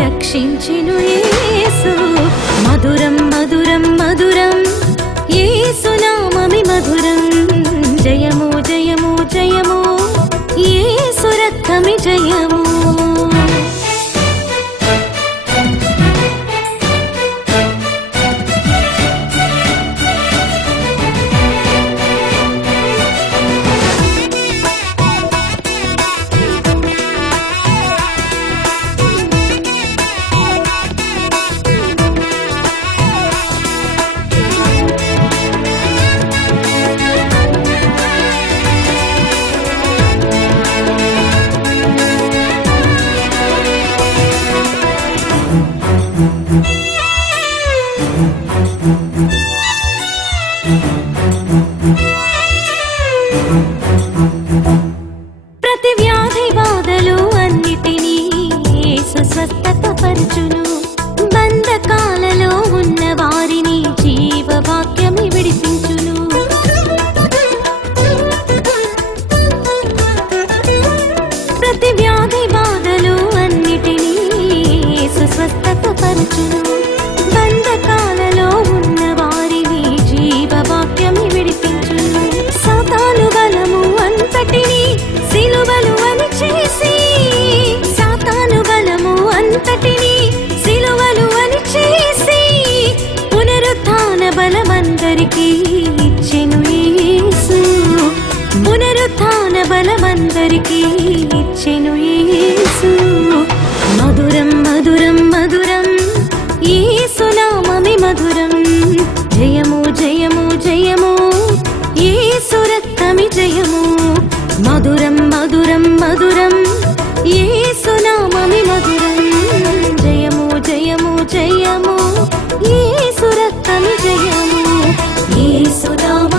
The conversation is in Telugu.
రక్షించెను యేసు. మధురం మధురం మధురం యేసు నామమి మధురం. జయము జయము జయము యేసు రక్తమి జయము. ప్రతి వ్యాధి బాధలు అన్నిటినీ యేసు స్వస్థత పరచును. బంధకాలలో ఉన్న వారిని జీవవాక్యమి విడిపించును. ప్రతి వ్యాధి బాధలు అన్నిటినీ యేసు స్వస్థత పరచును. బంధకాలలో ఉన్న వారిని జీవవాక్యమి విడిపించును. సాతాను బలము అంతటిని సిలువలు అణిచేసి, సాతాను బలము అంతటిని సిలువలు అణిచేసి, పునరుత్థాన బలమందరికీ ఇచ్చెను యేసు. పునరుత్థాన బలమందరికీ ఇచ్చెను యేసు. మధురం మధురం మధురం యేసు నామమి మధురం. జయము జయము జయము యేసు రక్తమి జయము. మధురం మధురం మధురం యేసు నామమి మధురం. జయము జయము జయము యేసు రక్తమి జయము. యేసు నామ